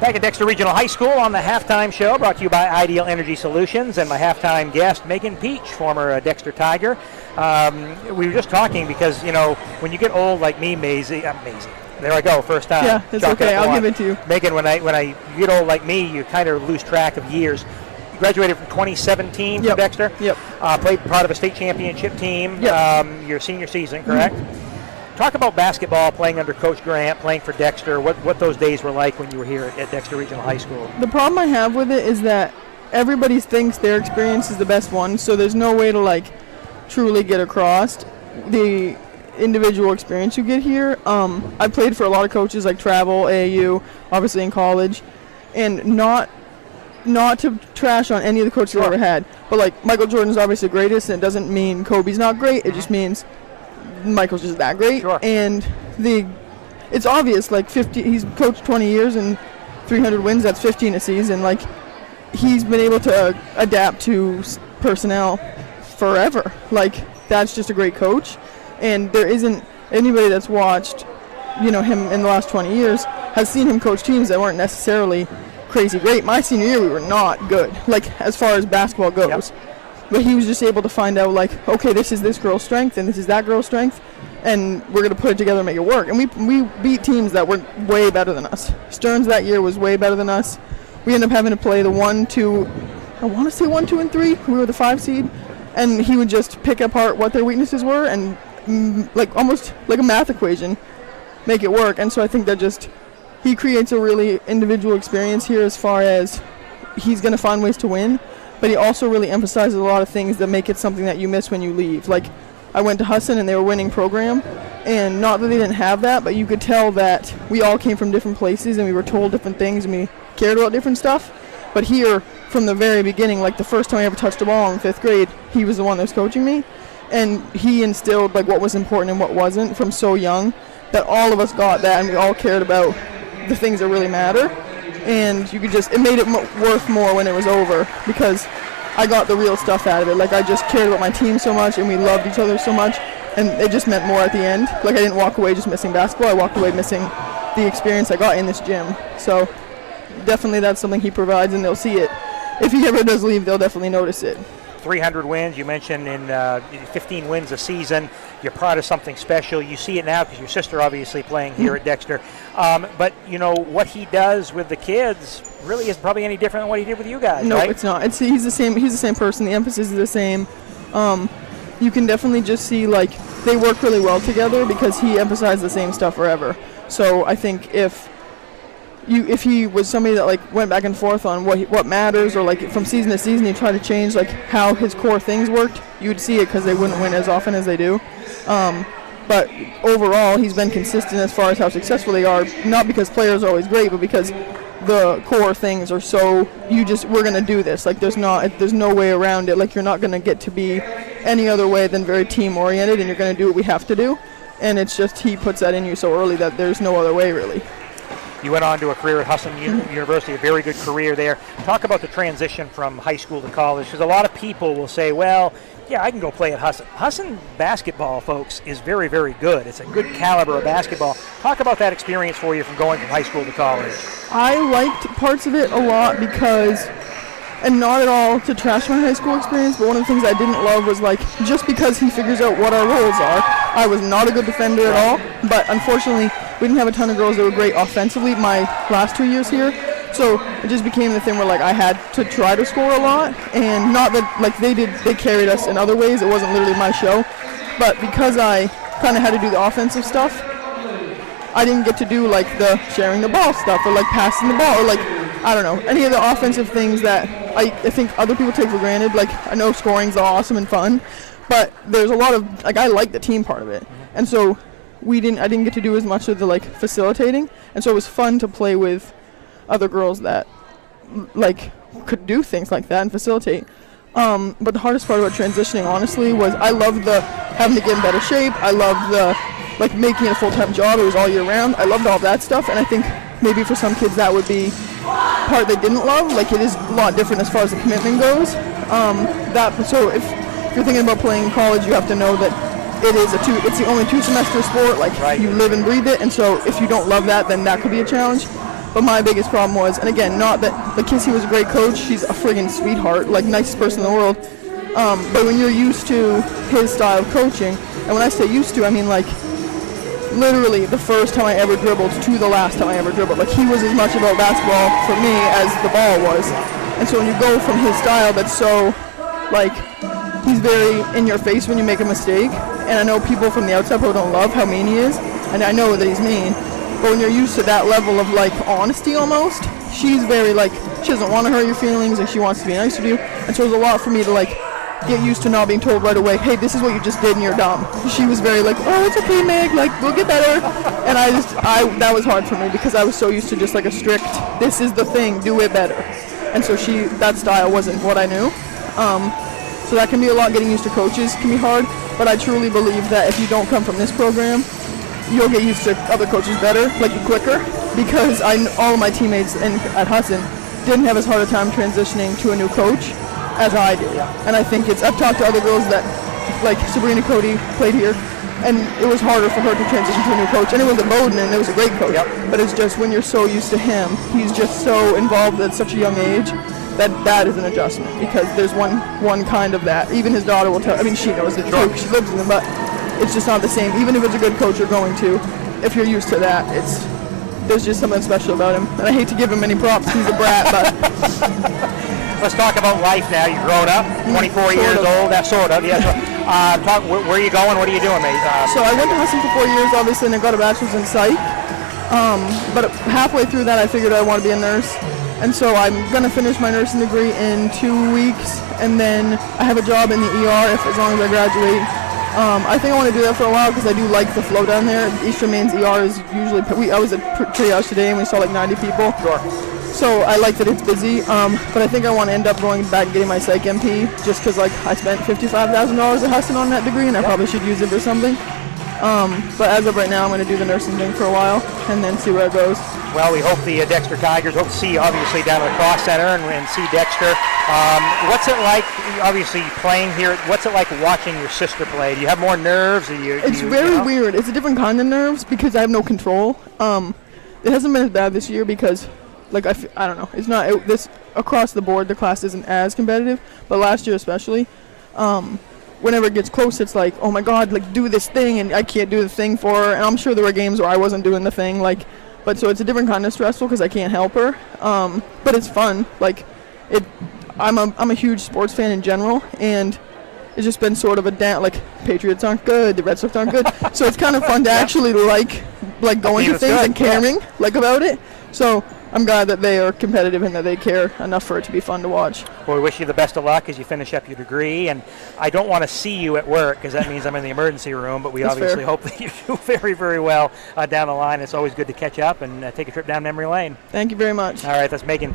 Back at Dexter Regional High School on the halftime show, brought to you by Ideal Energy Solutions, and my halftime guest, Megan Peach, former Dexter Tiger. We were just talking because, you know, when you get old like me, amazing. There I go, first time. Yeah, it's okay. I'll give it to you. Megan, when I get old like me, you kind of lose track of years. You graduated from 2017 from Dexter. Yep. Played part of a state championship team. Yep. Your senior season, correct? Mm-hmm. Talk about basketball, playing under Coach Grant, playing for Dexter, what those days were like when you were here at Dexter Regional High School. The problem I have with it is that everybody thinks their experience is the best one, so there's no way to, like, truly get across the individual experience you get here. I played for a lot of coaches like travel, AAU, obviously in college, and not to trash on any of the coaches I've ever had, but, like, Michael Jordan's obviously the greatest, and it doesn't mean Kobe's not great, it just means Michael's just that great. Sure. And it's obvious, like, he's coached 20 years and 300 wins, that's 15 a season. Like, he's been able to adapt to personnel forever. Like, that's just a great coach. And there isn't anybody that's watched, you know, him in the last 20 years has seen him coach teams that weren't necessarily crazy great. My senior year, we were not good, like, as far as basketball goes. Yep. But he was just able to find out, like, okay, this is this girl's strength and this is that girl's strength, and we're going to put it together and make it work. And we beat teams that were way better than us. Stearns that year was way better than us. We ended up having to play the 1, 2, I want to say 1, 2, and 3. We were the 5 seed. And he would just pick apart what their weaknesses were and, like, almost like a math equation, make it work. And so I think that just, he creates a really individual experience here as far as he's going to find ways to win. But he also really emphasizes a lot of things that make it something that you miss when you leave. Like, I went to Husson and they were winning program, and not that they didn't have that, but you could tell that we all came from different places and we were told different things and we cared about different stuff. But here, from the very beginning, like the first time I ever touched a ball in 5th grade, he was the one that was coaching me, and he instilled, like, what was important and what wasn't from so young, that all of us got that and we all cared about the things that really matter. And you could just, it made it worth more when it was over, because I got the real stuff out of it. Like, I just cared about my team so much and we loved each other so much, and it just meant more at the end. Like, I didn't walk away just missing basketball, I walked away missing the experience I got in this gym. So definitely that's something he provides, and they'll see it. If he ever does leave, they'll definitely notice it. 300 wins, you mentioned, in 15 wins a season. You're proud of something special. You see it now because your sister obviously playing here at Dexter. But, you know, what he does with the kids really isn't probably any different than what he did with you guys, no, right? It's not. He's the same person. The emphasis is the same. You can definitely just see, like, they work really well together because he emphasized the same stuff forever. So I think if he was somebody that, like, went back and forth on what matters, or, like, from season to season he tried to change, like, how his core things worked, you would see it because they wouldn't win as often as they do. But overall, he's been consistent as far as how successful they are, not because players are always great, but because the core things are so, we're going to do this. Like, there's no way around it. Like, you're not going to get to be any other way than very team-oriented, and you're going to do what we have to do. And it's just, he puts that in you so early that there's no other way, really. You went on to a career at Husson University, a very good career there. Talk about the transition from high school to college, because a lot of people will say, well, yeah, I can go play at Husson. Husson basketball, folks, is very, very good. It's a good caliber of basketball. Talk about that experience for you from going from high school to college. I liked parts of it a lot because, and not at all to trash my high school experience, but one of the things I didn't love was, like, just because he figures out what our roles are, I was not a good defender at all, but unfortunately we didn't have a ton of girls that were great offensively my last 2 years here, so it just became the thing where, like, I had to try to score a lot, and not that, like, they carried us in other ways, it wasn't literally my show, but because I kind of had to do the offensive stuff, I didn't get to do, like, the sharing the ball stuff, or, like, passing the ball, or, like, I don't know, any of the offensive things that I think other people take for granted. Like, I know scoring's awesome and fun, but there's a lot of, like, I like the team part of it, and so I didn't get to do as much of the, like, facilitating, and so it was fun to play with other girls that, like, could do things like that and facilitate. But the hardest part about transitioning, honestly, was I loved the having to get in better shape. I loved the, like, making it a full-time job. It was all year round. I loved all that stuff, and I think maybe for some kids that would be part they didn't love. Like, it is a lot different as far as the commitment goes. So if you're thinking about playing in college, you have to know that it's the only 2-semester sport. Like, right. You live and breathe it, and so if you don't love that, then that could be a challenge. But my biggest problem was, and again, not that, like, Kissy was a great coach. She's a friggin' sweetheart, like, nicest person in the world. But when you're used to his style of coaching, and when I say used to, I mean, like, literally the first time I ever dribbled to the last time I ever dribbled. Like, he was as much about basketball for me as the ball was. And so when you go from his style that's so, like, he's very in your face when you make a mistake. And I know people from the outside who don't love how mean he is, and I know that he's mean. But when you're used to that level of, like, honesty almost, she's very, like, she doesn't want to hurt your feelings and she wants to be nice to you. And so it was a lot for me to, like, get used to not being told right away, hey, this is what you just did and you're dumb. She was very like, oh, it's okay, Meg, like, we'll get better. And that was hard for me because I was so used to just like a strict, this is the thing, do it better. And so that style wasn't what I knew. So that can be a lot. Getting used to coaches can be hard, but I truly believe that if you don't come from this program, you'll get used to other coaches better, like quicker, because all of my teammates at Husson didn't have as hard a time transitioning to a new coach as I did. And I think I've talked to other girls that, like Sabrina Cody played here, and it was harder for her to transition to a new coach. And it was a Bowden, and it was a great coach. But it's just when you're so used to him, he's just so involved at such a young age that is an adjustment, because there's one kind of that. Even his daughter will tell, I mean, she knows it too, she lives with him, but it's just not the same. Even if it's a good coach you're going to, if you're used to that, there's just something special about him. And I hate to give him any props, he's a brat, but... Let's talk about life now. You're grown up, 24 years old, that sort of. Yeah. Where are you going? What are you doing, mate? So I went to Husson for 4 years, obviously, and I got a bachelor's in psych. But halfway through that, I figured I want to be a nurse. And so I'm going to finish my nursing degree in 2 weeks, and then I have a job in the ER as long as I graduate. I think I want to do that for a while because I do like the flow down there. Eastern Maine's ER is usually, I was at triage today and we saw like 90 people. Sure. So I like that it's busy, but I think I want to end up going back and getting my psych MP just because, like, I spent $55,000 at Husson on that degree and I probably should use it for something. But as of right now, I'm going to do the nursing thing for a while and then see where it goes. Well, we hope the Dexter Tigers hope to see you, obviously, down at the Cross Center and see Dexter. What's it like, obviously, playing here? What's it like watching your sister play? Do you have more nerves? It's very weird. It's a different kind of nerves because I have no control. It hasn't been as bad this year because, like, I don't know. It's not this across the board. The class isn't as competitive, but last year especially, whenever it gets close, it's like, oh my God, like, do this thing, and I can't do the thing for her. And I'm sure there were games where I wasn't doing the thing, like, but so it's a different kind of stressful because I can't help her. But it's fun. Like, I'm a huge sports fan in general, and it's just been sort of a down. Like, Patriots aren't good, the Red Sox aren't good, so it's kind of fun to actually like going to things and caring like about it. So I'm glad that they are competitive and that they care enough for it to be fun to watch. Well, we wish you the best of luck as you finish up your degree. And I don't want to see you at work because that means I'm in the emergency room, but we That's obviously fair. hope that you do very, very well down the line. It's always good to catch up and take a trip down memory lane. Thank you very much. All right, that's Megan.